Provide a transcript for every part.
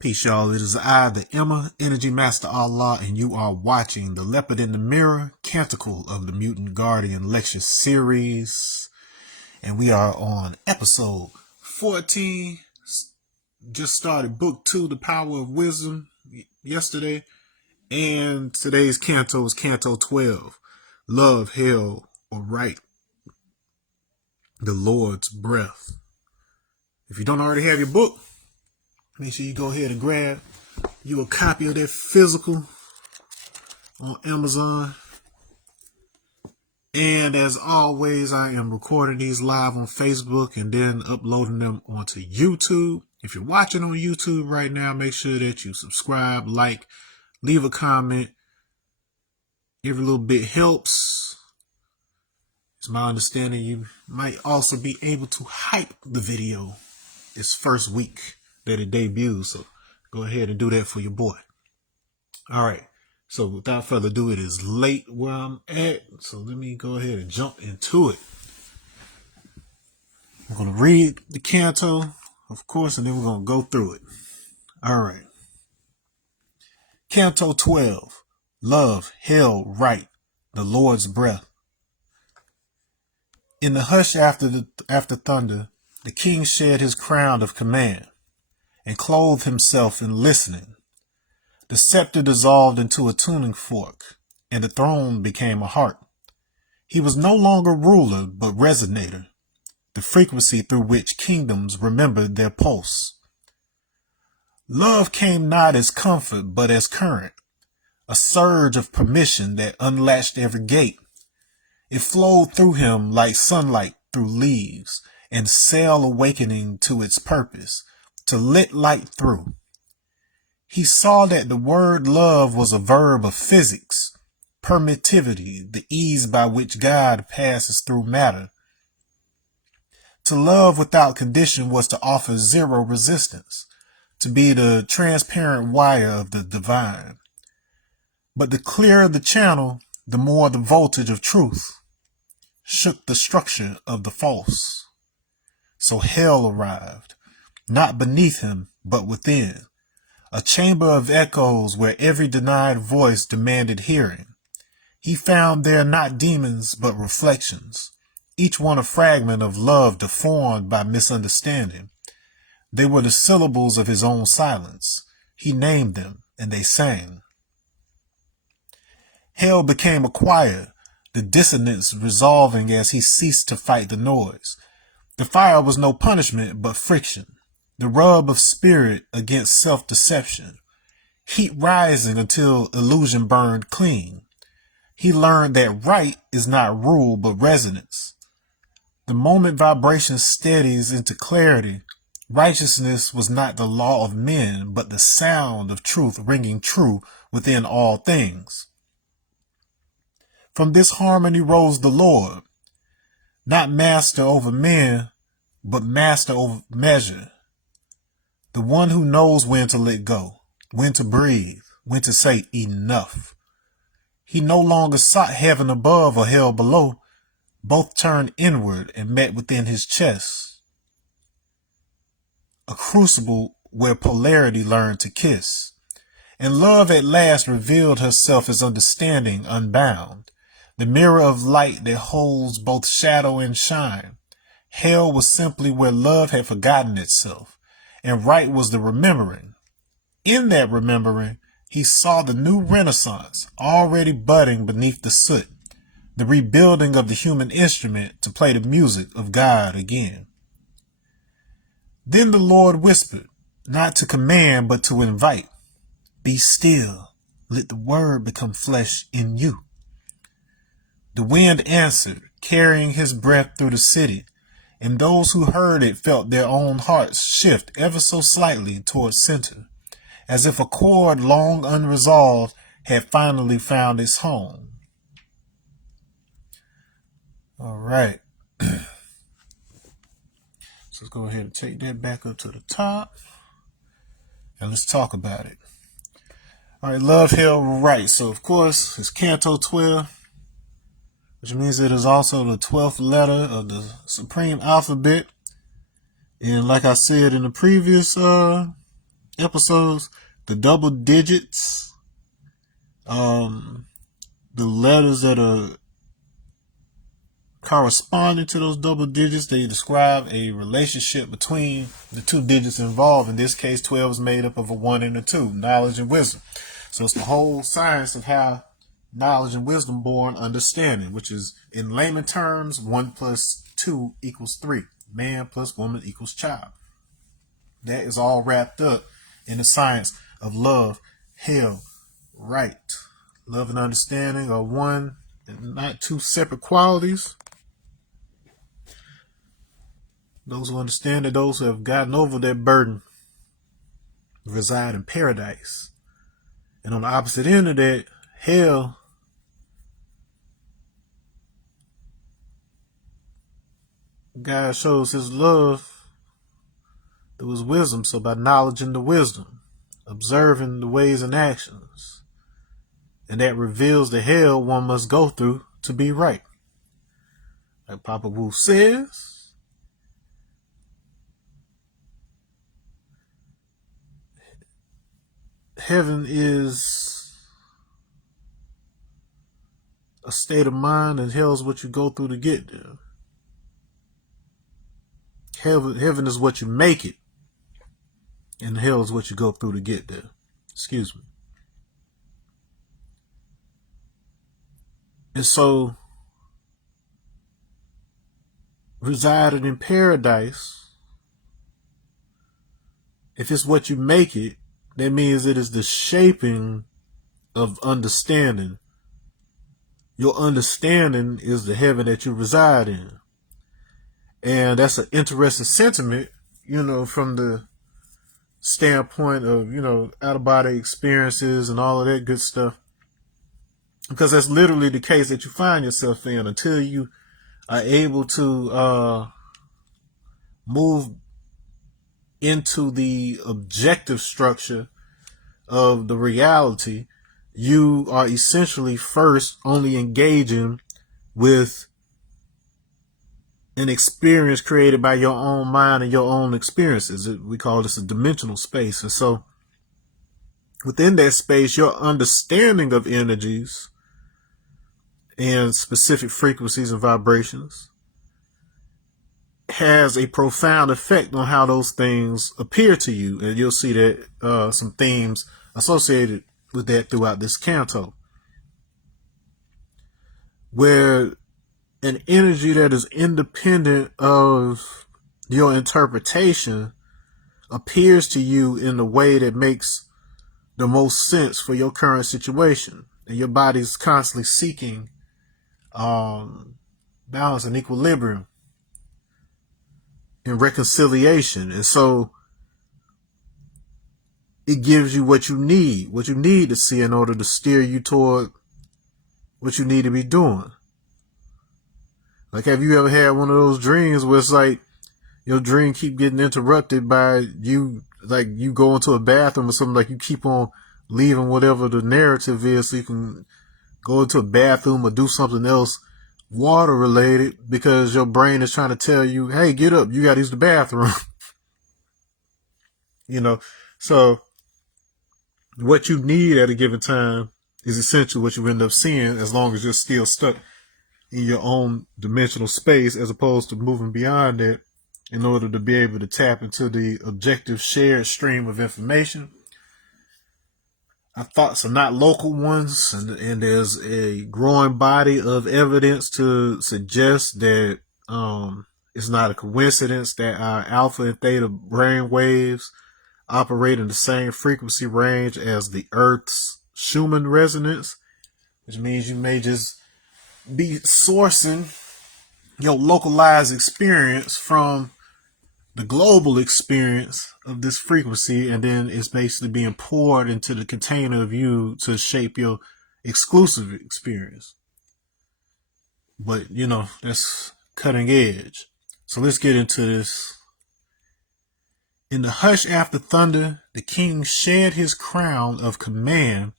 Peace, y'all. It is I, the Emma, Energy Master Allah, and you are watching the Leopard in the Mirror, Canticle of the Mutant Guardian lecture series. And we are on episode 14. Just started book 2, The Power of Wisdom, yesterday. And today's canto is Canto 12, Love, Hell, or Right, the Lord's Breath. If you don't already have your book, make sure you go ahead and grab you a copy of that physical on Amazon. And as always, I am recording these live on Facebook and then uploading them onto YouTube. If you're watching on YouTube right now, make sure that you subscribe, like, leave a comment. Every little bit helps. It's my understanding you might also be able to hype the video its first week that it debuts. So go ahead and do that for your boy. All right. So without further ado, it is late where I'm at. So let me go ahead and jump into it. I'm going to read the canto, of course, and then we're going to go through it. All right. Canto 12, Love, Hell, Right, the Lord's Breath. In the hush after thunder, the king shed his crown of command and clothed himself in listening. The scepter dissolved into a tuning fork, and the throne became a heart. He was no longer ruler, but resonator, the frequency through which kingdoms remembered their pulse. Love came not as comfort, but as current, a surge of permission that unlatched every gate. It flowed through him like sunlight through leaves, and sail awakening to its purpose, to lit light through. He saw that the word love was a verb of physics, permittivity, the ease by which God passes through matter. To love without condition was to offer zero resistance, to be the transparent wire of the divine. But the clearer the channel, the more the voltage of truth shook the structure of the false. So hell arrived, not beneath him, but within. A chamber of echoes where every denied voice demanded hearing. He found there not demons, but reflections, each one a fragment of love deformed by misunderstanding. They were the syllables of his own silence. He named them, and they sang. Hell became a choir, the dissonance resolving as he ceased to fight the noise. The fire was no punishment, but friction. The rub of spirit against self-deception, heat rising until illusion burned clean. He learned that right is not rule but resonance. The moment vibration steadies into clarity, righteousness was not the law of men but the sound of truth ringing true within all things. From this harmony rose the Lord, not master over men, but master over measure. The one who knows when to let go, when to breathe, when to say enough. He no longer sought heaven above or hell below. Both turned inward and met within his chest. A crucible where polarity learned to kiss. And love at last revealed herself as understanding unbound. The mirror of light that holds both shadow and shine. Hell was simply where love had forgotten itself. And right was the remembering. In that remembering, he saw the new renaissance already budding beneath the soot, the rebuilding of the human instrument to play the music of God again. Then the Lord whispered, not to command but to invite, be still, let the word become flesh in you. The wind answered, carrying his breath through the city, and those who heard it felt their own hearts shift ever so slightly towards center, as if a chord long unresolved had finally found its home. All right. So let's go ahead and take that back up to the top, and let's talk about it. All right, Love, Hell, Right. So, of course, it's Canto 12, which means it is also the 12th letter of the supreme alphabet. And like I said in the previous episodes, the double digits, the letters that are corresponding to those double digits, they describe a relationship between the two digits involved. In this case, 12 is made up of a 1 and a 2, knowledge and wisdom. So it's the whole science of how knowledge and wisdom born understanding, which is, in layman terms, 1 plus 2 equals 3. Man plus woman equals child. That is all wrapped up in the science of love, hell, right. Love and understanding are one and not two separate qualities. Those who understand it, those who have gotten over their burden, reside in paradise. And on the opposite end of that, hell, God shows his love through his wisdom. So by knowledge and the wisdom, observing the ways and actions, and that reveals the hell one must go through to be right. Like Papa Wu says, heaven is a state of mind, and hell is what you go through to get there. Heaven is what you make it, and hell is what you go through to get there. Excuse me. And so, residing in paradise, if it's what you make it, that means it is the shaping of understanding. Your understanding is the heaven that you reside in. And that's an interesting sentiment, from the standpoint of, out-of-body experiences and all of that good stuff. Because that's literally the case that you find yourself in until you are able to move into the objective structure of the reality. You are essentially first only engaging with an experience created by your own mind and your own experiences. We call this a dimensional space. And so within that space, your understanding of energies and specific frequencies and vibrations has a profound effect on how those things appear to you. And you'll see that some themes associated with that throughout this canto, where an energy that is independent of your interpretation appears to you in the way that makes the most sense for your current situation. And your body's constantly seeking balance and equilibrium and reconciliation. And so it gives you what you need to see in order to steer you toward what you need to be doing. Like, have you ever had one of those dreams where it's like your dream keep getting interrupted by you, like you go into a bathroom or something, like you keep on leaving whatever the narrative is so you can go into a bathroom or do something else water related because your brain is trying to tell you, hey, get up, you got to use the bathroom. So what you need at a given time is essentially what you end up seeing, as long as you're still stuck in your own dimensional space, as opposed to moving beyond it in order to be able to tap into the objective shared stream of information. Our thoughts are not local ones, and there's a growing body of evidence to suggest that it's not a coincidence that our alpha and theta brain waves operate in the same frequency range as the Earth's Schumann resonance, which means you may just be sourcing your localized experience from the global experience of this frequency, and then it's basically being poured into the container of you to shape your exclusive experience. But, that's cutting edge. So let's get into this. In the hush after thunder, the king shed his crown of command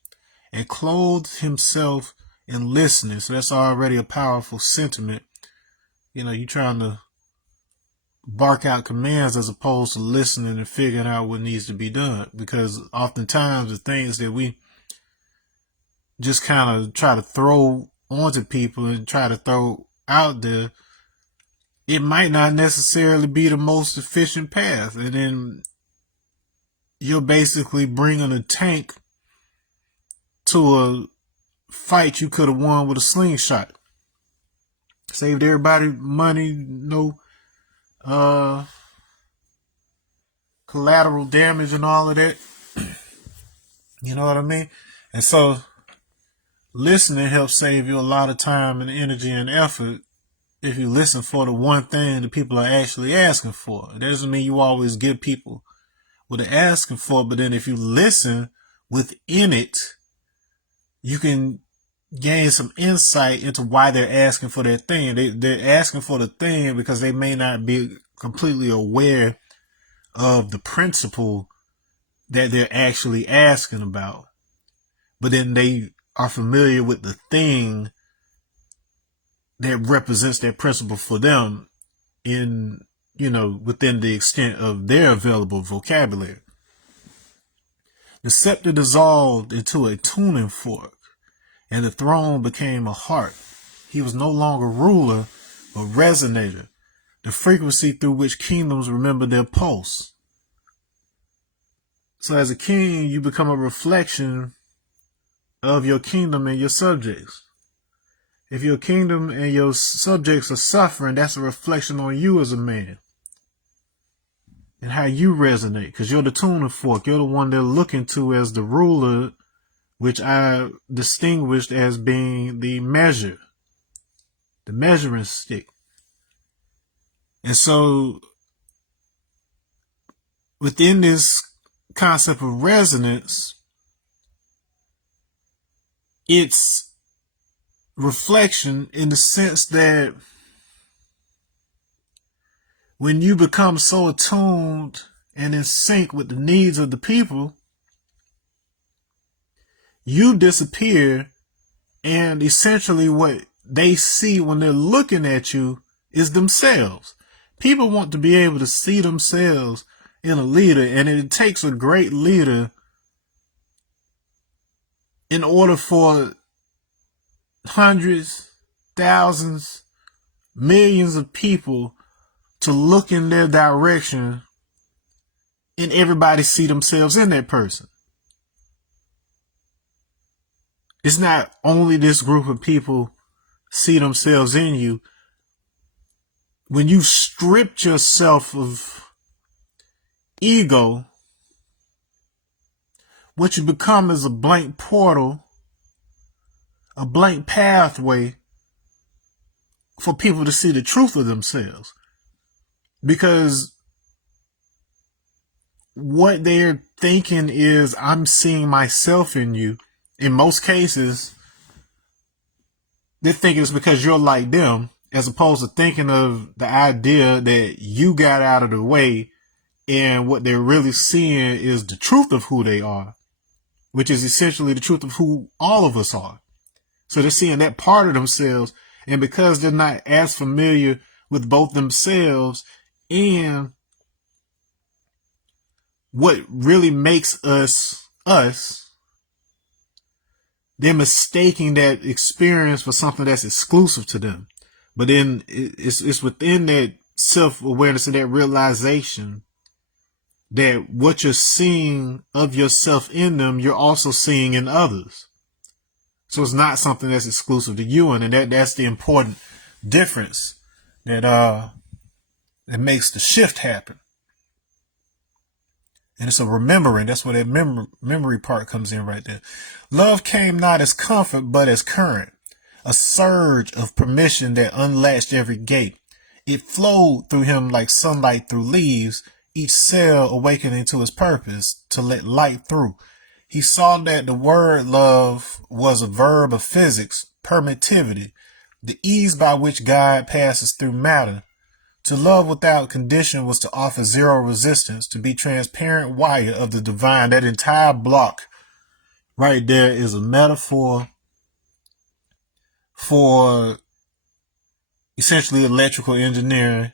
and clothed himself in listening. So that's already a powerful sentiment. You're trying to bark out commands as opposed to listening and figuring out what needs to be done. Because oftentimes the things that we just kind of try to throw onto people and try to throw out there, it might not necessarily be the most efficient path. And then you're basically bringing a tank to a fight you could have won with a slingshot. Saved everybody money, no collateral damage and all of that. You know what I mean? And so listening helps save you a lot of time and energy and effort if you listen for the one thing that people are actually asking for. It doesn't mean you always give people what they're asking for, but then if you listen within it, you can gain some insight into why they're asking for that thing. They're asking for the thing because they may not be completely aware of the principle that they're actually asking about. But then they are familiar with the thing that represents that principle for them in, within the extent of their available vocabulary. The scepter dissolved into a tuning fork, and the throne became a heart. He was no longer ruler, but resonator, the frequency through which kingdoms remember their pulse. So as a king, you become a reflection of your kingdom and your subjects. If your kingdom and your subjects are suffering, that's a reflection on you as a man and how you resonate, because you're the tuning fork. You're the one they're looking to as the ruler, which I distinguished as being the measure, the measuring stick. And so within this concept of resonance, it's reflection in the sense that when you become so attuned and in sync with the needs of the people, you disappear, and essentially what they see when they're looking at you is themselves. People want to be able to see themselves in a leader, and it takes a great leader in order for hundreds, thousands, millions of people to look in their direction and everybody see themselves in that person. It's not only this group of people see themselves in you. When you stripped yourself of ego, what you become is a blank portal, a blank pathway for people to see the truth of themselves. Because what they're thinking is, I'm seeing myself in you. In most cases, they're thinking it's because you're like them, as opposed to thinking of the idea that you got out of the way, and what they're really seeing is the truth of who they are, which is essentially the truth of who all of us are. So they're seeing that part of themselves, and because they're not as familiar with both themselves and what really makes us us, they're mistaking that experience for something that's exclusive to them. But then it's within that self-awareness and that realization that what you're seeing of yourself in them, you're also seeing in others. So it's not something that's exclusive to you, and that's the important difference that makes the shift happen. And it's a remembering. That's where that memory part comes in right there. Love came not as comfort, but as current, a surge of permission that unlatched every gate. It flowed through him like sunlight through leaves, each cell awakening to its purpose, to let light through. He saw that the word love was a verb of physics, permittivity, the ease by which God passes through matter. To love without condition was to offer zero resistance, to be transparent wire of the divine. That entire block right there is a metaphor for essentially electrical engineering,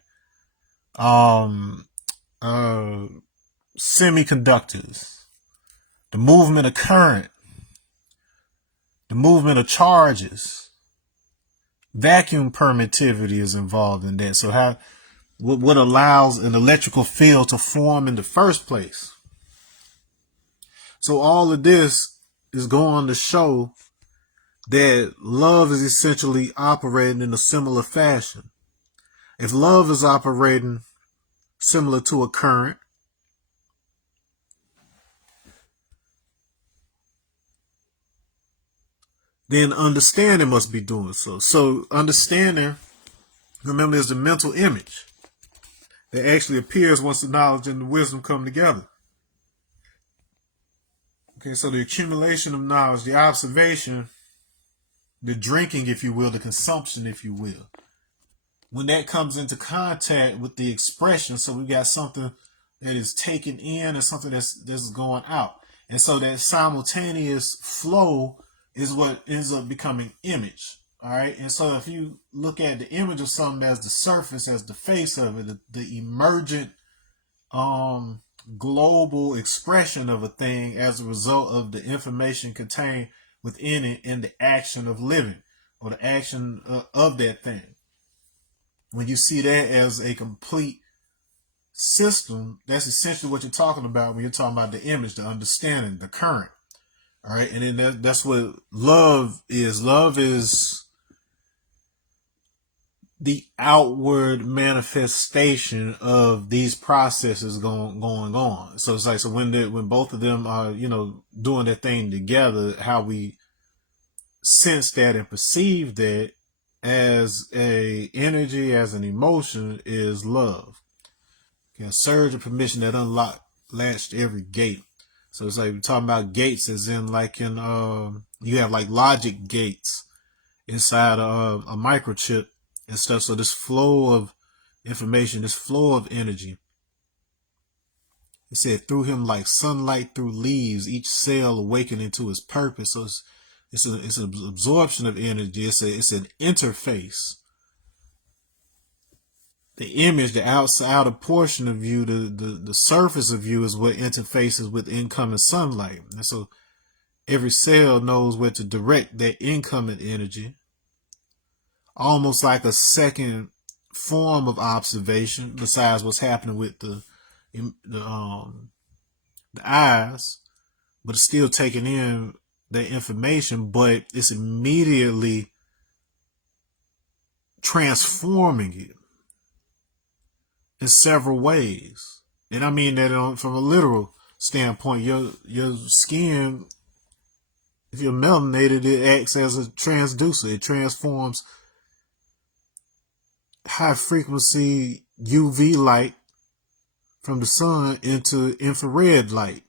um, uh, semiconductors, the movement of current, the movement of charges. Vacuum permittivity is involved in that. So what allows an electrical field to form in the first place. So all of this is going to show that love is essentially operating in a similar fashion. If love is operating similar to a current, then understanding must be doing so. So understanding, remember, is the mental image that actually appears once the knowledge and the wisdom come together. Okay, so the accumulation of knowledge, the observation, the drinking, if you will, the consumption, if you will, when that comes into contact with the expression, so we got something that is taken in and something that's going out. And so that simultaneous flow is what ends up becoming image. All right. And so if you look at the image of something as the surface, as the face of it, the emergent global expression of a thing as a result of the information contained within it and the action of living or the action of that thing. When you see that as a complete system, that's essentially what you're talking about when you're talking about the image, the understanding, the current. All right. And then that's what love is. Love is the outward manifestation of these processes going on. So it's like, so when both of them are, doing their thing together, how we sense that and perceive that as a energy, as an emotion, is love. Okay, a surge of permission that latched every gate. So it's like we're talking about gates as in like in you have like logic gates inside of a microchip and stuff. So this flow of information, this flow of energy, it said, through him like sunlight through leaves, each cell awakening to its purpose. So it's an absorption of energy. It's an interface. The image, the outer portion of you, the surface of you is what interfaces with incoming sunlight. And so every cell knows where to direct that incoming energy. Almost like a second form of observation besides what's happening with the eyes, but it's still taking in the information, but it's immediately transforming it in several ways. And I mean that from a literal standpoint. Your skin, if you're melanated, it acts as a transducer. It transforms high frequency UV light from the sun into infrared light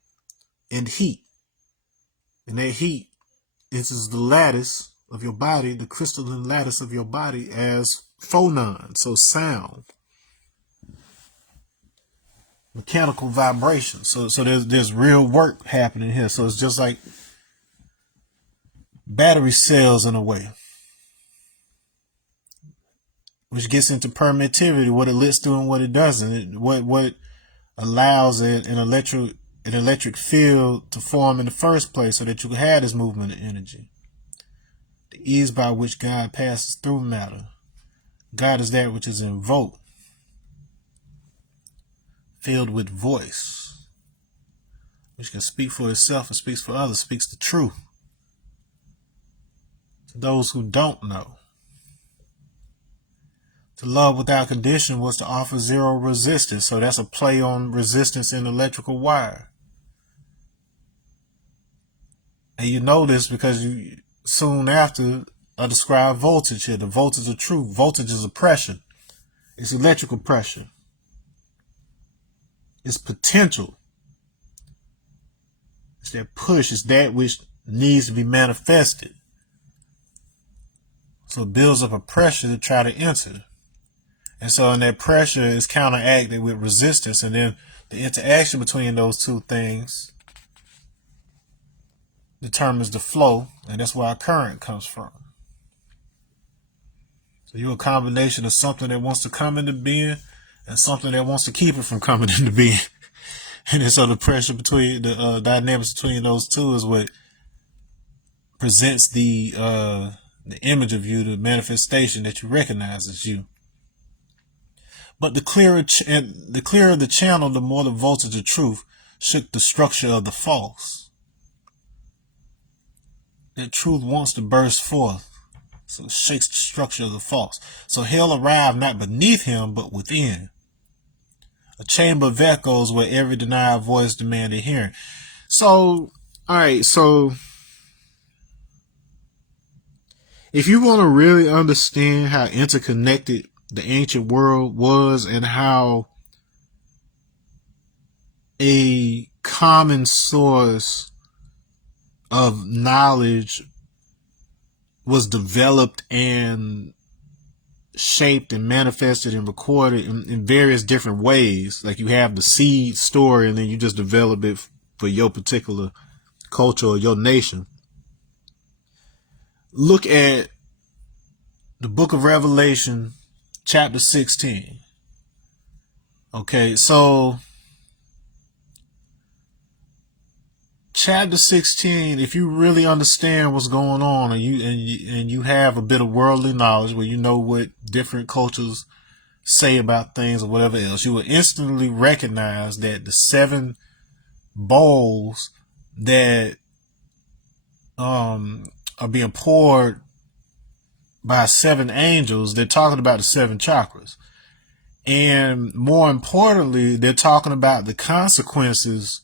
and heat. And that heat enters the lattice of your body, the crystalline lattice of your body, as phonons, so sound, mechanical vibration. So there's real work happening here. So it's just like battery cells in a way, which gets into permittivity, what it lets do and what it doesn't. What allows an electric field to form in the first place so that you can have this movement of energy. The ease by which God passes through matter. God is that which is invoked, filled with voice, which can speak for itself and speaks for others, speaks the truth to those who don't know. To love without condition was to offer zero resistance. So that's a play on resistance in electrical wire. And you know this because you soon after I describe voltage here. The voltage of truth. Voltage is a pressure. It's electrical pressure. It's potential. It's that push. It's that which needs to be manifested. So it builds up a pressure to try to enter. And so in that pressure is counteracted with resistance. And then the interaction between those two things determines the flow. And that's where our current comes from. So you're a combination of something that wants to come into being and something that wants to keep it from coming into being. And so the pressure between the dynamics between those two is what presents the image of you, the manifestation that you recognize as you. But the clearer the channel, the more the voltage of truth shook the structure of the false. That truth wants to burst forth, so it shakes the structure of the false. So hell arrived not beneath him, but within. A chamber of echoes where every denied voice demanded hearing. So, alright, so if you want to really understand how interconnected the ancient world was and how a common source of knowledge was developed and shaped and manifested and recorded in various different ways. Like you have the seed story and then you just develop it for your particular culture or your nation. Look at the book of Revelation, chapter 16. Okay, so chapter 16, if you really understand what's going on and you have a bit of worldly knowledge where you know what different cultures say about things or whatever else, you will instantly recognize that the 7 bowls that are being poured by 7 angels, they're talking about the 7 chakras. And more importantly, they're talking about the consequences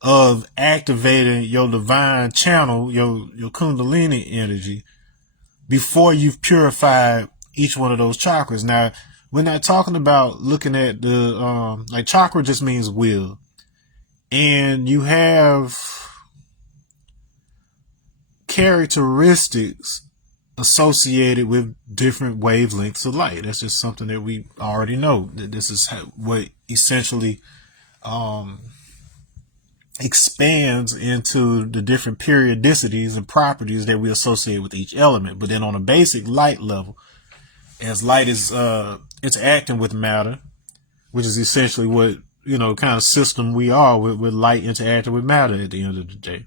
of activating your divine channel, your kundalini energy, before you've purified each one of those chakras. Now, we're not talking about looking at the, like chakra just means will. And you have characteristics associated with different wavelengths of light. That's just something that we already know. That this is what essentially expands into the different periodicities and properties that we associate with each element. But then on a basic light level, as light is interacting with matter, which is essentially what, kind of system we are with light interacting with matter at the end of the day.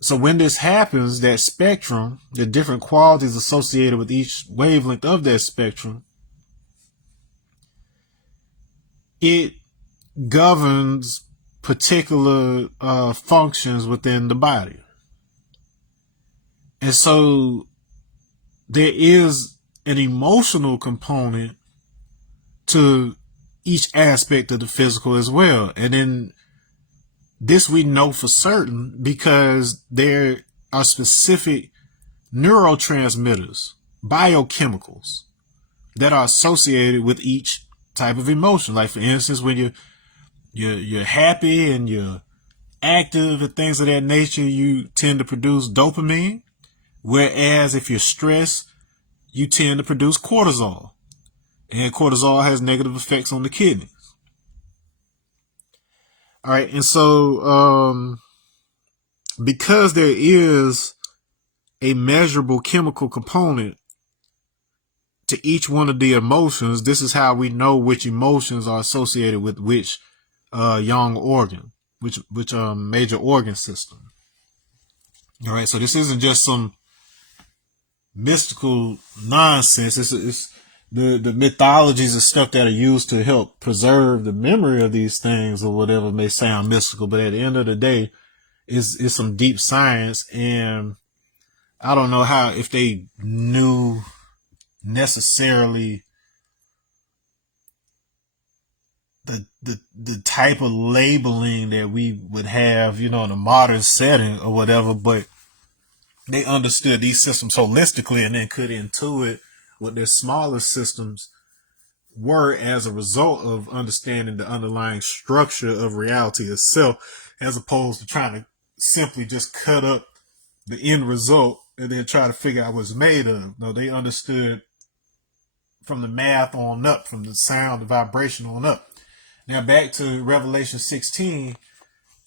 So when this happens, that spectrum, the different qualities associated with each wavelength of that spectrum, it governs particular functions within the body. And so there is an emotional component to each aspect of the physical as well. And then this we know for certain because there are specific neurotransmitters, biochemicals, that are associated with each type of emotion. Like for instance, when you're happy and you're active and things of that nature, you tend to produce dopamine. Whereas if you're stressed, you tend to produce cortisol. And cortisol has negative effects on the kidneys. All right. And so, because there is a measurable chemical component to each one of the emotions, this is how we know which emotions are associated with which young organ, which major organ system. All right. So this isn't just some mystical nonsense. It's the mythologies and stuff that are used to help preserve the memory of these things or whatever may sound mystical, but at the end of the day, it's some deep science. And I don't know if they knew necessarily the type of labeling that we would have, in a modern setting or whatever, but they understood these systems holistically and then could intuit what their smaller systems were as a result of understanding the underlying structure of reality itself, as opposed to trying to simply just cut up the end result and then try to figure out what it's made of. No, they understood from the math on up, from the sound, the vibration on up. Now back to Revelation 16.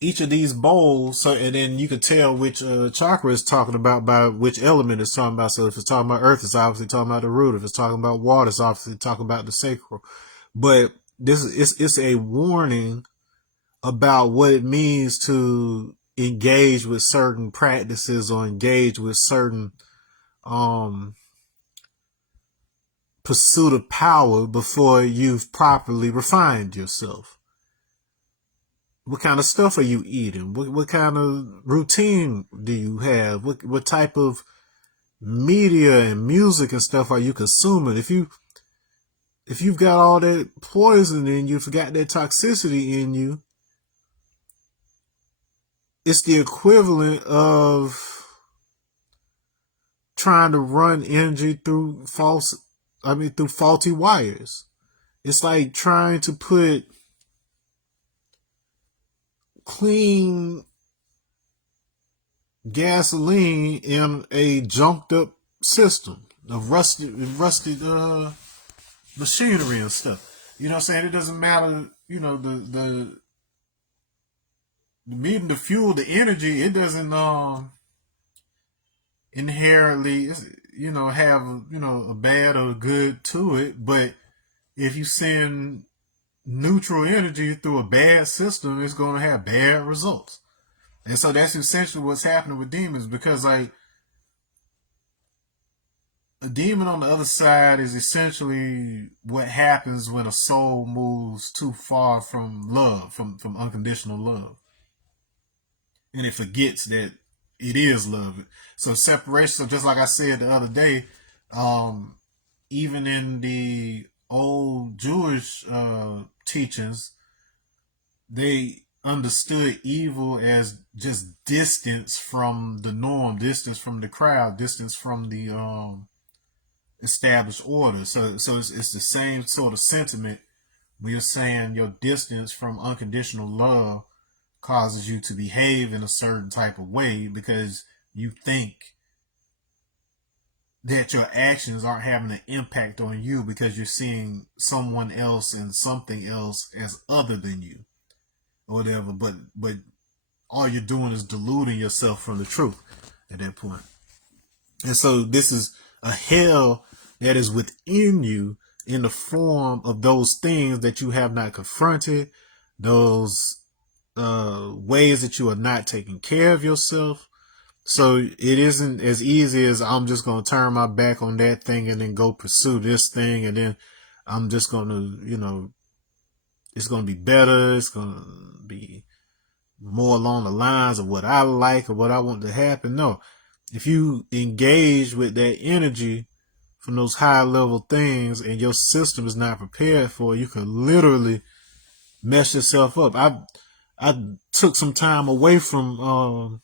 each of these bowls, so and then you can tell which chakra is talking about by which element it's talking about. So if it's talking about earth, it's obviously talking about the root. If it's talking about water, it's obviously talking about the sacral. But this is it's a warning about what it means to engage with certain practices or engage with certain um pursuit of power before you've properly refined yourself. What kind of stuff are you eating? What kind of routine do you have? What type of media and music and stuff are you consuming? If you've got all that poison in you, forgot that toxicity in you, it's the equivalent of trying to run energy through through faulty wires. It's like trying to put clean gasoline in a junked up system of rusted machinery and stuff. You know what I'm saying? It doesn't matter, the meeting, the fuel, the energy, it doesn't inherently have a bad or a good to it. But if you send neutral energy through a bad system, it's going to have bad results. And so that's essentially what's happening with demons, because like a demon on the other side is essentially what happens when a soul moves too far from love, from unconditional love, and it forgets that it is love. So separation. So just like I said the other day, um, even in the old Jewish teachings, they understood evil as just distance from the norm, distance from the crowd, distance from the established order. So it's the same sort of sentiment when you're saying your distance from unconditional love causes you to behave in a certain type of way because you think that your actions aren't having an impact on you because you're seeing someone else and something else as other than you or whatever. But all you're doing is deluding yourself from the truth at that point. And so this is a hell that is within you in the form of those things that you have not confronted, those ways that you are not taking care of yourself. So it isn't as easy as I'm just going to turn my back on that thing and then go pursue this thing. And then I'm just going to, it's going to be better. It's going to be more along the lines of what I like or what I want to happen. No, if you engage with that energy from those high level things and your system is not prepared for it, you can literally mess yourself up. I took some time away from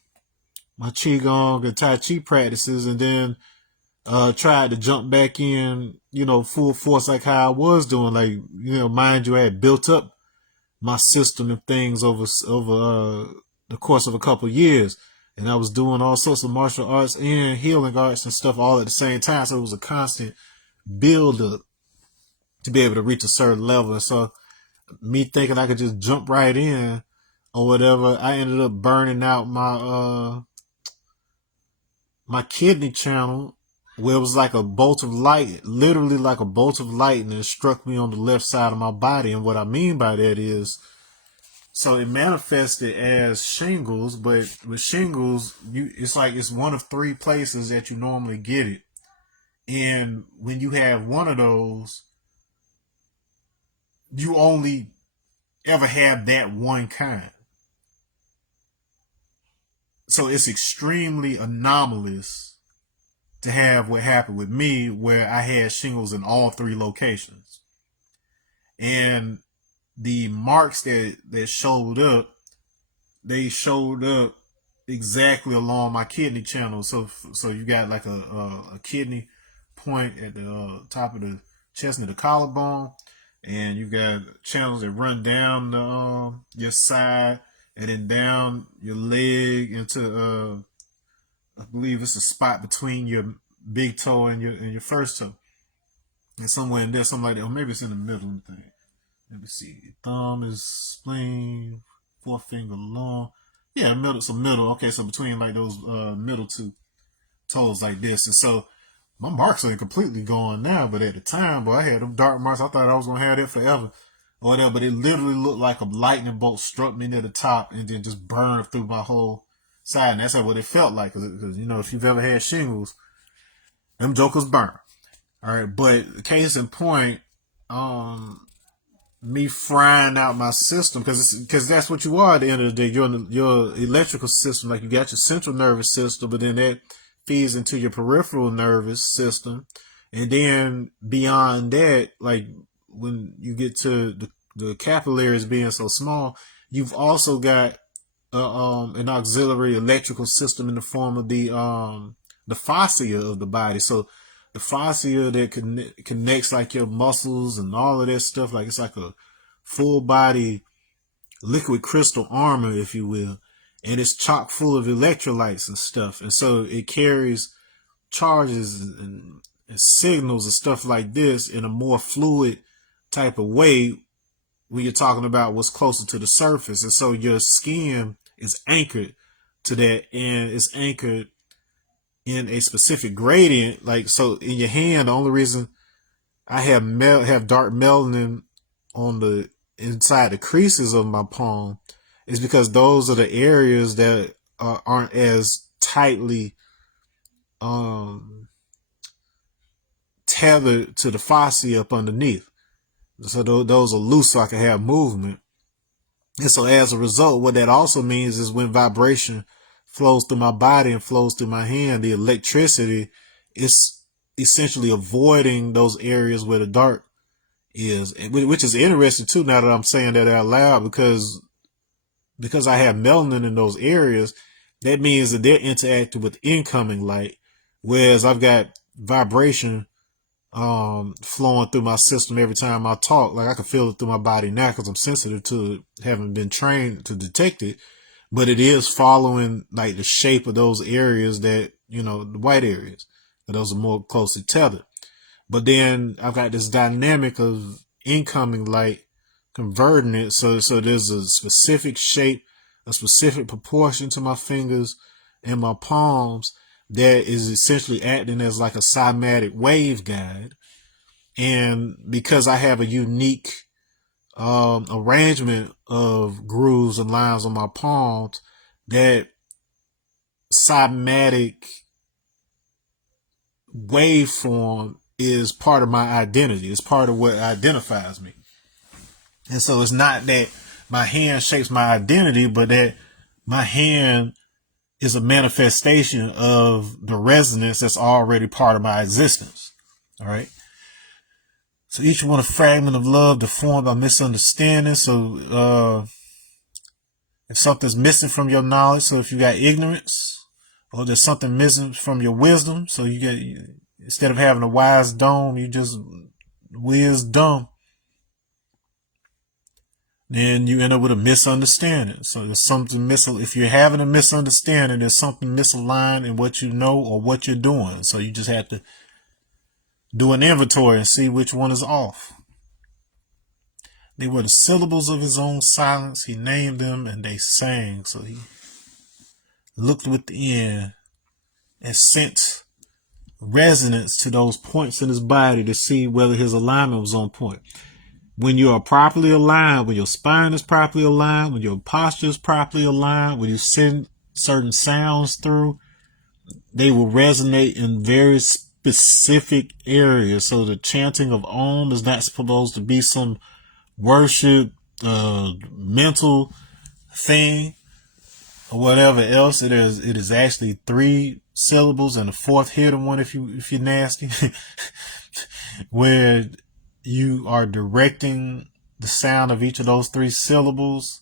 my qigong and tai chi practices, and then tried to jump back in, full force like how I was doing. Like, mind you, I had built up my system and things over the course of a couple of years. And I was doing all sorts of martial arts and healing arts and stuff all at the same time. So it was a constant build up to be able to reach a certain level. And so me thinking I could just jump right in or whatever, I ended up burning out my kidney channel, where it was like a bolt of light, literally like a bolt of lightning struck me on the left side of my body. And what I mean by that is, so it manifested as shingles, but with shingles, it's like it's one of three places that you normally get it. And when you have one of those, you only ever have that one kind. So it's extremely anomalous to have what happened with me, where I had shingles in all three locations. And the marks that showed up, they showed up exactly along my kidney channel. So you got like a kidney point at the top of the chest near the collarbone, and you got channels that run down your side and then down your leg into I believe it's a spot between your big toe and your first toe, and somewhere in there, something like that, or maybe it's in the middle. Let me see. Thumb is spleen, forefinger long. Yeah, middle. So middle. Okay, so between like those middle two toes like this. And so my marks are completely gone now, but at the time, boy, I had them dark marks. I thought I was gonna have it forever or whatever, but it literally looked like a lightning bolt struck me near the top and then just burned through my whole side. And that's what it felt like, because you know, if you've ever had shingles, them jokers burn. All right, but case in point, me frying out my system, because that's what you are at the end of the day. Your electrical system, like you got your central nervous system, but then that feeds into your peripheral nervous system, and then beyond that, like when you get to the capillaries being so small, you've also got an auxiliary electrical system in the form of the fascia of the body. So the fascia that connects like your muscles and all of that stuff, like it's like a full body liquid crystal armor, if you will, and it's chock full of electrolytes and stuff, and so it carries charges and signals and stuff like this in a more fluid type of way when you're talking about what's closer to the surface. And so your skin is anchored to that, and it's anchored in a specific gradient. Like, so in your hand, the only reason I have dark melanin on the inside the creases of my palm is because those are the areas that aren't as tightly tethered to the fascia up underneath. So those are loose, so I can have movement. And so as a result, what that also means is when vibration flows through my body and flows through my hand, the electricity is essentially avoiding those areas where the dark is, which is interesting too, now that I'm saying that out loud, because I have melanin in those areas, that means that they're interacting with incoming light, whereas I've got vibration flowing through my system every time I talk. Like, I can feel it through my body now because I'm sensitive to it, haven't been trained to detect it, but it is following like the shape of those areas that, you know, the white areas, those are more closely tethered. But then I've got this dynamic of incoming light converting it. So there's a specific shape, a specific proportion to my fingers and my palms that is essentially acting as like a cymatic wave guide. And because I have a unique arrangement of grooves and lines on my palms, that cymatic waveform is part of my identity. It's part of what identifies me. And so it's not that my hand shapes my identity, but that my hand is a manifestation of the resonance that's already part of my existence. All right. So each one a fragment of love deformed by misunderstanding. So if something's missing from your knowledge, so if you got ignorance, or there's something missing from your wisdom, so you get, instead of having a wise dome, you just wisdom, then you end up with a misunderstanding. So there's something if you're having a misunderstanding, there's something misaligned in what you know or what you're doing. So you just have to do an inventory and see which one is off. They were the syllables of his own silence. He named them and they sang. So he looked within and sent resonance to those points in his body to see whether his alignment was on point. When you are properly aligned, when your spine is properly aligned, when your posture is properly aligned, when you send certain sounds through, they will resonate in very specific areas. So the chanting of Om is not supposed to be some worship, mental thing or whatever else. It is actually 3 syllables and a 4th hidden one if you're nasty, where you are directing the sound of each of those 3 syllables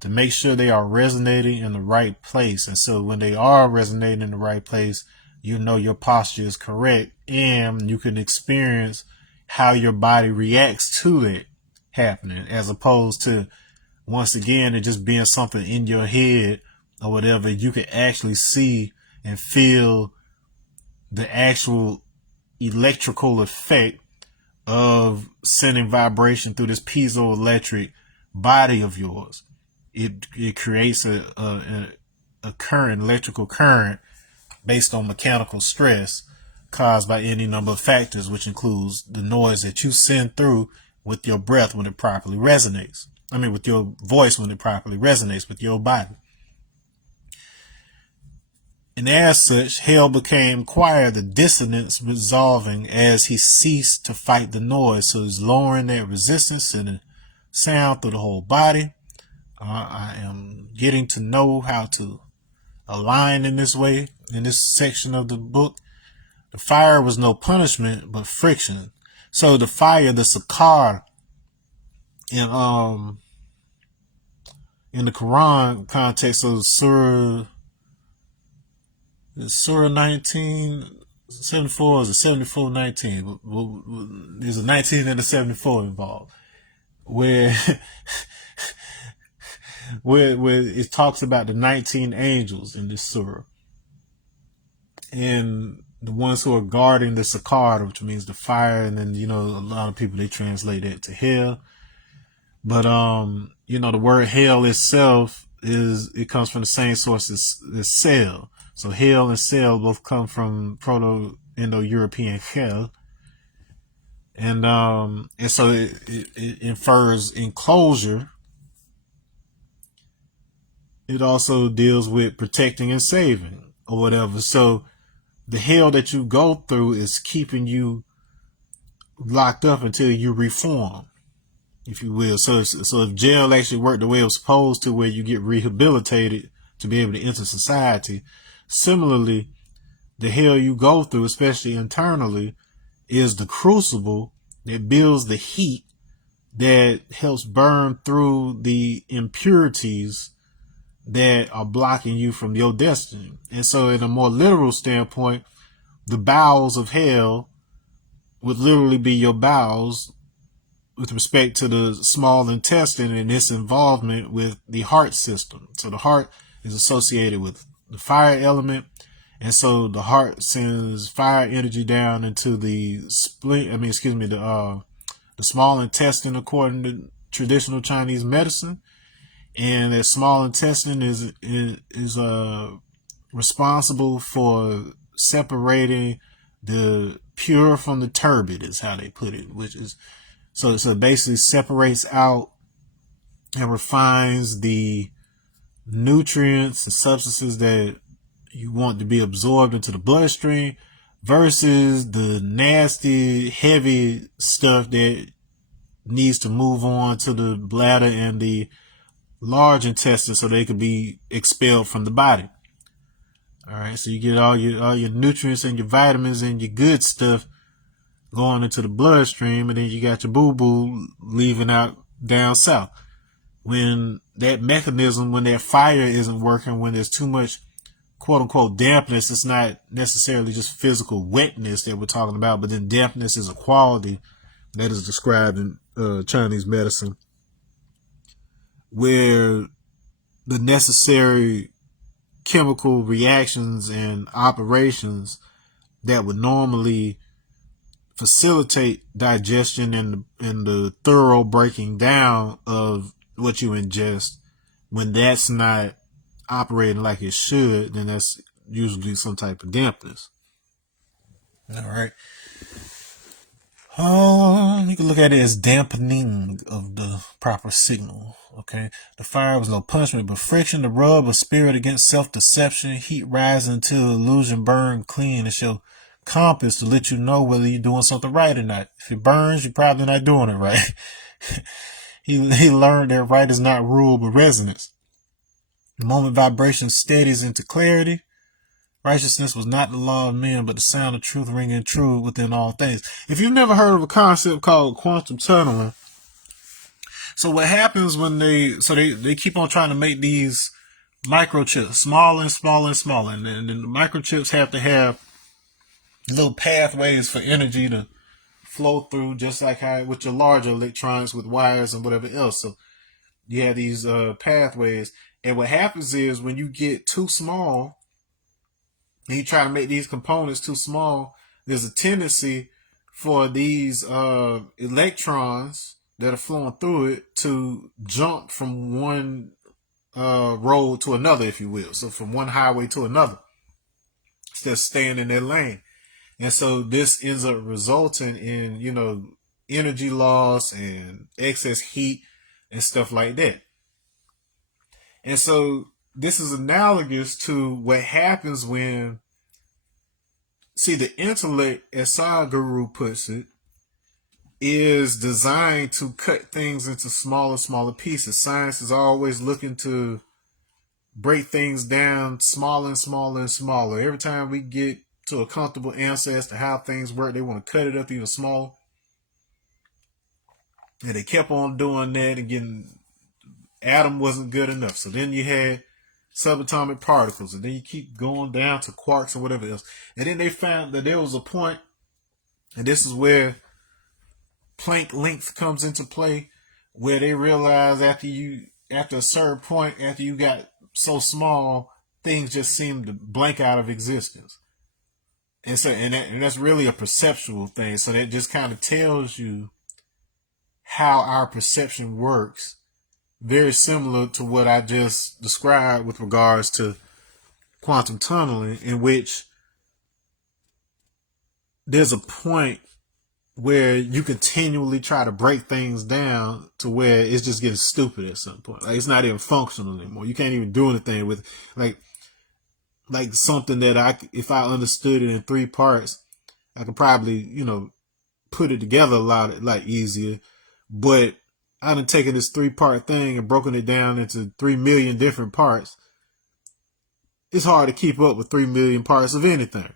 to make sure they are resonating in the right place. And so when they are resonating in the right place, you know your posture is correct, and you can experience how your body reacts to it happening, as opposed to, once again, it just being something in your head or whatever. You can actually see and feel the actual electrical effect of sending vibration through this piezoelectric body of yours. it creates a current, electrical current, based on mechanical stress caused by any number of factors, which includes the noise that you send through with your breath when it properly resonates. I mean, with your voice when it properly resonates with your body. And as such, hell became quiet, the dissonance resolving as he ceased to fight the noise. So he's lowering that resistance and the sound through the whole body. I am getting to know how to align in this way, in this section of the book. The fire was no punishment, but friction. So the fire, the sakar, in the Quran context of Surah 1974 is a 74:19. There's a 19 and a 74 involved, where where it talks about the 19 angels in this surah, and the ones who are guarding the sakar, which means the fire, and then a lot of people, they translate that to hell. But the word hell itself it comes from the same source as cell. So hell and cell both come from Proto-Indo-European hell. And so it infers enclosure. It also deals with protecting and saving or whatever. So the hell that you go through is keeping you locked up until you reform, if you will. So if jail actually worked the way it was supposed to, where you get rehabilitated to be able to enter society, similarly, the hell you go through, especially internally, is the crucible that builds the heat that helps burn through the impurities that are blocking you from your destiny. And so in a more literal standpoint, the bowels of hell would literally be your bowels with respect to the small intestine and its involvement with the heart system. So the heart is associated with the fire element, and so the heart sends fire energy down into the the small intestine, according to traditional Chinese medicine. And that small intestine is responsible for separating the pure from the turbid, is how they put it, which is so it basically separates out and refines the nutrients and substances that you want to be absorbed into the bloodstream versus the nasty, heavy stuff that needs to move on to the bladder and the large intestine so they could be expelled from the body. All right, so you get all your nutrients and your vitamins and your good stuff going into the bloodstream, and then you got your boo-boo leaving out down south. When that mechanism, when that fire isn't working, when there's too much quote-unquote dampness, it's not necessarily just physical wetness that we're talking about, but then dampness is a quality that is described in Chinese medicine, where the necessary chemical reactions and operations that would normally facilitate digestion and the thorough breaking down of what you ingest, when that's not operating like it should, then that's usually some type of dampness. All right. You can look at it as dampening of the proper signal. Okay. The fire was no punishment, but friction, the rub of spirit against self-deception, heat rising until illusion burned clean. It's your compass to let you know whether you're doing something right or not. If it burns, you're probably not doing it right. He learned that right is not rule, but resonance. The moment vibration steadies into clarity, righteousness was not the law of men, but the sound of truth ringing true within all things. If you've never heard of a concept called quantum tunneling, so what happens when they keep on trying to make these microchips smaller and smaller and smaller, and then the microchips have to have little pathways for energy to flow through, just like how with your larger electronics with wires and whatever else. So you have these pathways, and what happens is when you get too small, and you try to make these components too small, there's a tendency for these electrons that are flowing through it to jump from one road to another, if you will. So from one highway to another, instead of staying in their lane. And so this ends up resulting in, energy loss and excess heat and stuff like that. And so this is analogous to what happens when, see, the intellect, as Sadhguru puts it, is designed to cut things into smaller pieces. Science is always looking to break things down smaller and smaller and smaller. Every time we get to a comfortable answer as to how things work, they want to cut it up even smaller. And they kept on doing that, and getting atom wasn't good enough. So then you had subatomic particles, and then you keep going down to quarks and whatever else. And then they found that there was a point, and this is where Planck length comes into play, where they realize after a certain point, after you got so small, things just seem to blank out of existence. And so, and that's really a perceptual thing. So that just kind of tells you how our perception works. Very similar to what I just described with regards to quantum tunneling, in which there's a point where you continually try to break things down to where it's just getting stupid at some point. Like, it's not even functional anymore. You can't even do anything with it. Like something that if I understood it in 3 parts, I could probably, put it together a lot easier. But I done taken this 3-part thing and broken it down into 3 million different parts. It's hard to keep up with 3 million parts of anything.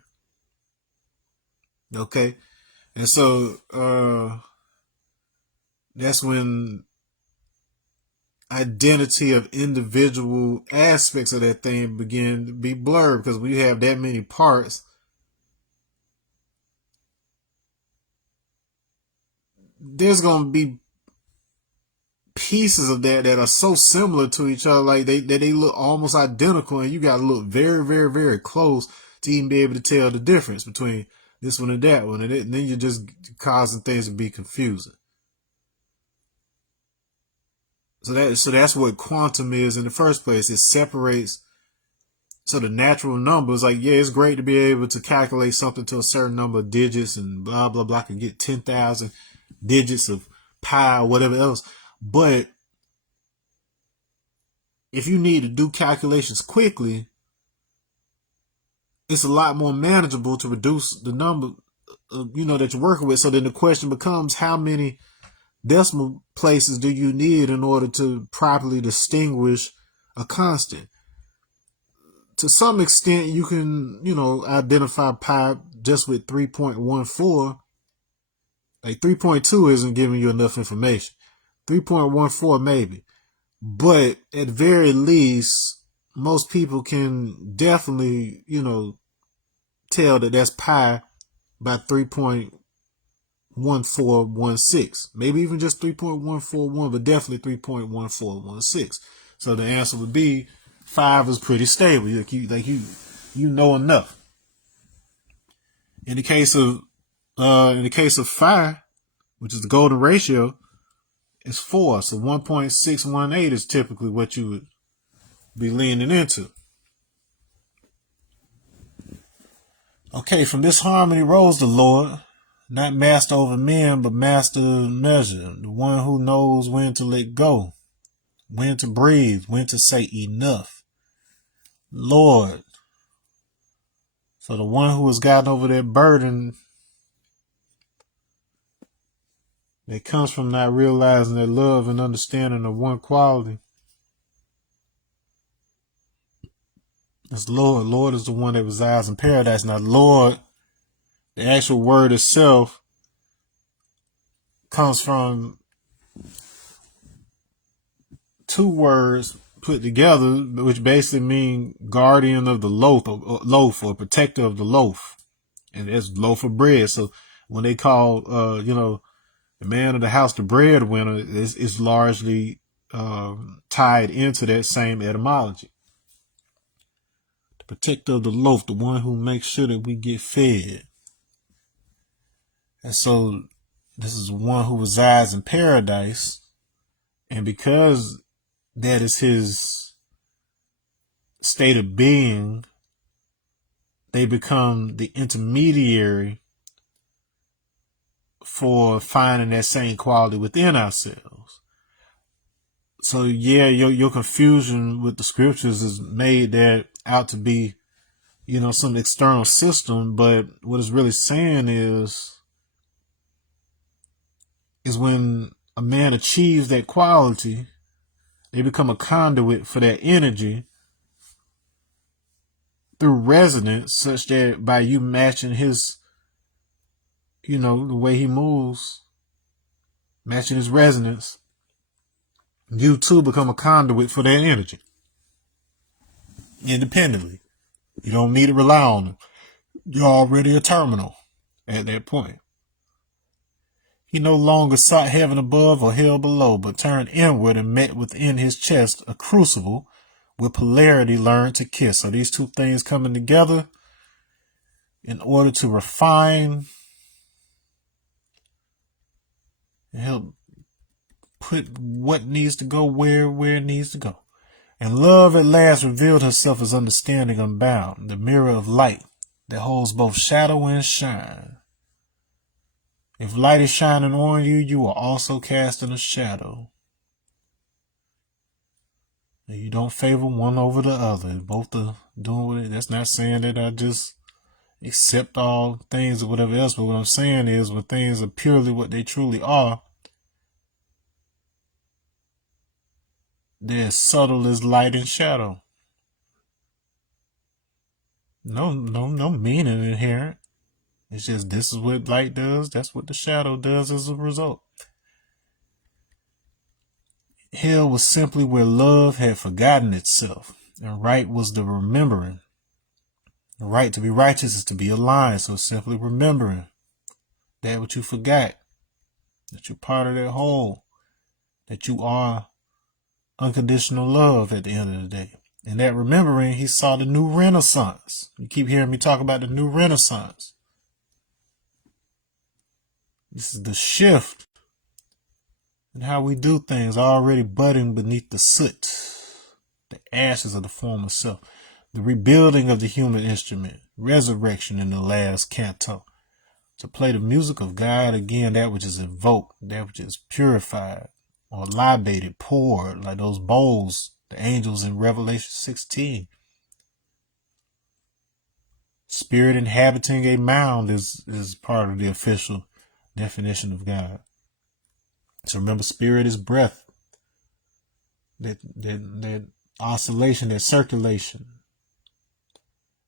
Okay? And so that's when identity of individual aspects of that thing begin to be blurred, because when you have that many parts, there's going to be pieces of that are so similar to each other, like they look almost identical, and you got to look very, very, very close to even be able to tell the difference between this one and that one, and then you're just causing things to be confusing. So that's what quantum is in the first place. It separates. So the natural numbers, like, yeah, it's great to be able to calculate something to a certain number of digits and blah, blah, blah, can get 10,000 digits of pi or whatever else. But if you need to do calculations quickly, it's a lot more manageable to reduce the number, that you're working with. So then the question becomes, how many decimal places do you need in order to properly distinguish a constant? To some extent, you can, identify pi just with 3.14. Like 3.2 isn't giving you enough information. 3.14 maybe. But at very least, most people can definitely, tell that that's pi by 3.1416. Maybe even just 3.141, but definitely 3.1416. So the answer would be 5 is pretty stable. You enough. In the case of phi, which is the golden ratio, it's 4. So 1.618 is typically what you would be leaning into. Okay, from this harmony rose the Lord, not master over men, but master of measure, the one who knows when to let go, when to breathe, when to say enough. Lord. So the one who has gotten over that burden that comes from not realizing that love and understanding of one quality is Lord. Lord is the one that resides in paradise. Now, Lord, the actual word itself comes from 2 words put together, which basically mean guardian of the loaf or protector of the loaf. And that's loaf of bread. So when they call, the man of the house the breadwinner, is largely tied into that same etymology. The protector of the loaf, the one who makes sure that we get fed. And so this is one who resides in paradise. And because that is his state of being, they become the intermediary for finding that same quality within ourselves. So yeah, your confusion with the scriptures is made that out to be, some external system, but what it's really saying is when a man achieves that quality, they become a conduit for that energy through resonance, such that by you matching his, the way he moves, matching his resonance, you too become a conduit for that energy independently. You don't need to rely on him. You're already a terminal at that point. He no longer sought heaven above or hell below, but turned inward and met within his chest a crucible with polarity learned to kiss. So these two things coming together in order to refine and help put what needs to go where it needs to go. And love at last revealed herself as understanding unbound, the mirror of light that holds both shadow and shine. If light is shining on you, you are also casting a shadow. And you don't favor one over the other. Both are doing what that's not saying that I just accept all things or whatever else, but what I'm saying is when things are purely what they truly are, they're as subtle as light and shadow. No meaning inherent. It's just this is what light does, that's what the shadow does as a result. Hell was simply where love had forgotten itself, and right was the remembering. The right to be righteous is to be aligned, so simply remembering that what you forgot, that you're part of that whole, that you are unconditional love at the end of the day. And that remembering, he saw the new renaissance. You keep hearing me talk about the new renaissance. This is the shift in how we do things, already budding beneath the soot, the ashes of the former self, the rebuilding of the human instrument, resurrection in the last canto, to play the music of God again, that which is invoked, that which is purified or libated, poured, like those bowls, the angels in Revelation 16. Spirit inhabiting a mound is part of the official definition of God. So remember, spirit is breath. That oscillation, that circulation.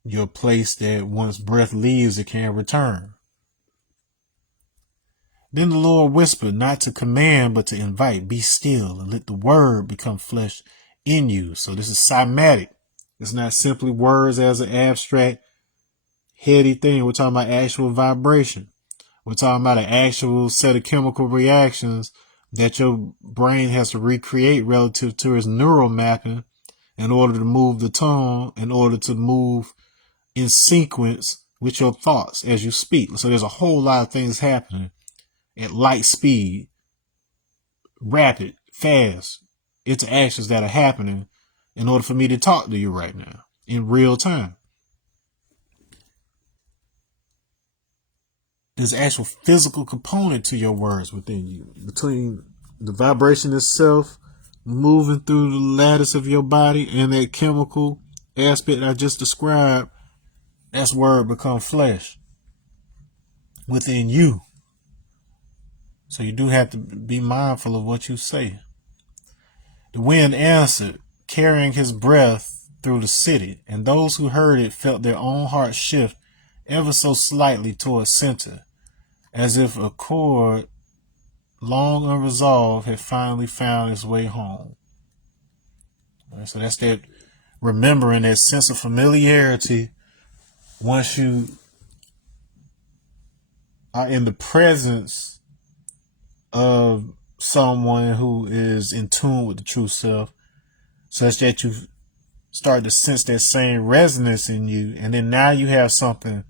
Your place that once breath leaves, it can't return. Then the Lord whispered, not to command, but to invite, be still and let the word become flesh in you. So this is cymatic. It's not simply words as an abstract, heady thing. We're talking about actual vibration. We're talking about an actual set of chemical reactions that your brain has to recreate relative to its neural mapping in order to move the tongue, in order to move in sequence with your thoughts as you speak. So there's a whole lot of things happening at light speed, rapid, fast interactions that are happening in order for me to talk to you right now in real time. There's an actual physical component to your words within you, between the vibration itself moving through the lattice of your body and that chemical aspect I just described. That's where it becomes flesh within you. So you do have to be mindful of what you say. The wind answered, carrying his breath through the city, and those who heard it felt their own hearts shift ever so slightly toward center, as if a chord long unresolved had finally found its way home. Right, so that's that remembering, that sense of familiarity once you are in the presence of someone who is in tune with the true self, such that you start to sense that same resonance in you. And then now you have something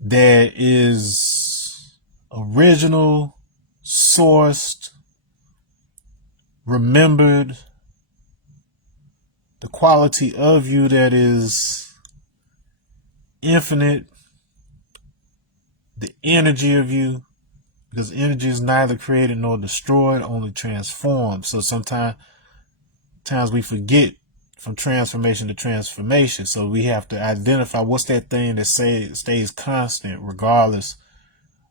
that is original, sourced, remembered, the quality of you that is infinite, the energy of you, because energy is neither created nor destroyed, only transformed. So sometimes we forget from transformation to transformation. So we have to identify what's that thing that stays constant regardless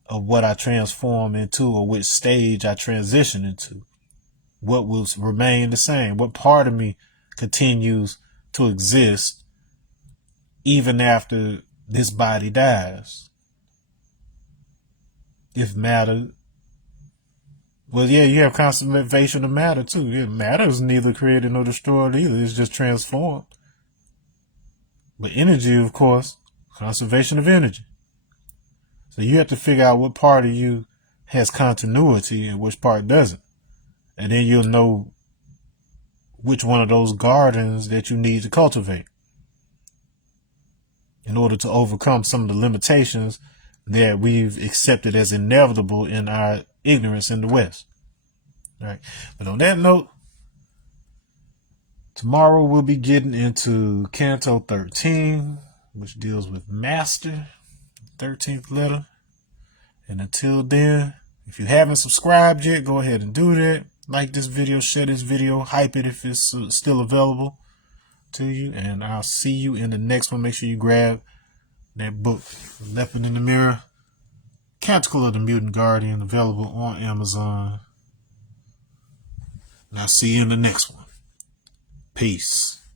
of what I transform into or which stage I transition into. What will remain the same? What part of me continues to exist even after this body dies? If matter, well, yeah, you have conservation of matter too. Yeah, matter is neither created nor destroyed either. It's just transformed. But energy, of course, conservation of energy. So you have to figure out what part of you has continuity and which part doesn't. And then you'll know which one of those gardens that you need to cultivate in order to overcome some of the limitations that we've accepted as inevitable in our ignorance in the West. All right. But on that note, tomorrow we'll be getting into Canto 13, which deals with Master, 13th letter. And until then, if you haven't subscribed yet, go ahead and do that. Like this video, share this video, hype it if it's still available to you. And I'll see you in the next one. Make sure you grab that book, Leopard in the Mirror, Canticle of the Mutant Guardian, available on Amazon. And I'll see you in the next one. Peace.